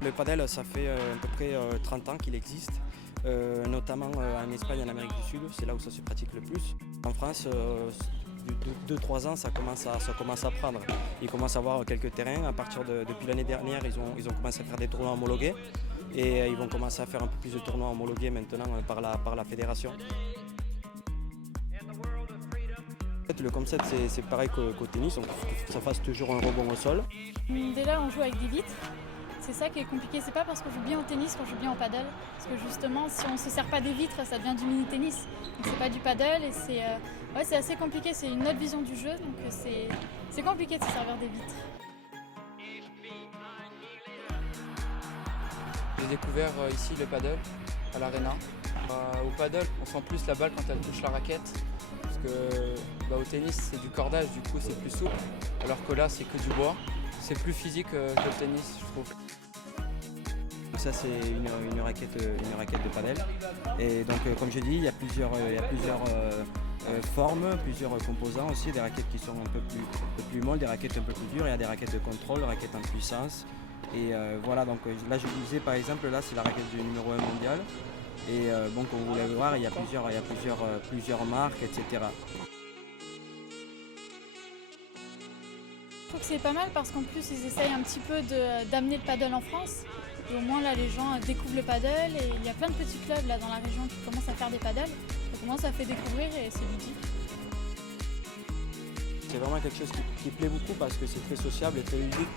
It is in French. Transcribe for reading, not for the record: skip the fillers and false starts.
Le padel, ça fait à peu près 30 ans qu'il existe, notamment en Espagne et en Amérique du Sud, c'est là où ça se pratique le plus. En France, de 2-3 ans, ça commence à prendre. Ils commencent à avoir quelques terrains. Depuis l'année dernière, ils ont commencé à faire des tournois homologués et ils vont commencer à faire un peu plus de tournois homologués maintenant par la fédération. En fait, le concept, c'est pareil qu'au tennis, il faut que ça fasse toujours un rebond au sol. Dès là, on joue avec des vitres. C'est ça qui est compliqué. C'est pas parce qu'on joue bien au tennis qu'on joue bien au paddle. Parce que justement, si on ne se sert pas des vitres, ça devient du mini-tennis. Donc c'est pas du paddle et c'est assez compliqué. C'est une autre vision du jeu, donc c'est compliqué de se servir des vitres. J'ai découvert ici le paddle à l'Arena. Au paddle, on sent plus la balle quand elle touche la raquette. Parce que au tennis, c'est du cordage, du coup c'est plus souple. Alors que là, c'est que du bois. C'est plus physique que le tennis, je trouve. Ça, c'est une raquette de padel. Et donc, comme je dis, il y a plusieurs formes, plusieurs composants aussi. Des raquettes qui sont un peu plus molles, des raquettes un peu plus dures. Il y a des raquettes de contrôle, raquettes en puissance. Et voilà, donc là, je vous disais par exemple, là, c'est la raquette du numéro 1 mondial. Et bon, comme vous voulez voir, il y a plusieurs marques, etc. Je trouve que c'est pas mal parce qu'en plus, ils essayent un petit peu d'amener le paddle en France. Et au moins, là, les gens découvrent le paddle et il y a plein de petits clubs là dans la région qui commencent à faire des paddles. Donc, au moins, ça fait découvrir et c'est ludique. C'est vraiment quelque chose qui plaît beaucoup parce que c'est très sociable et très ludique.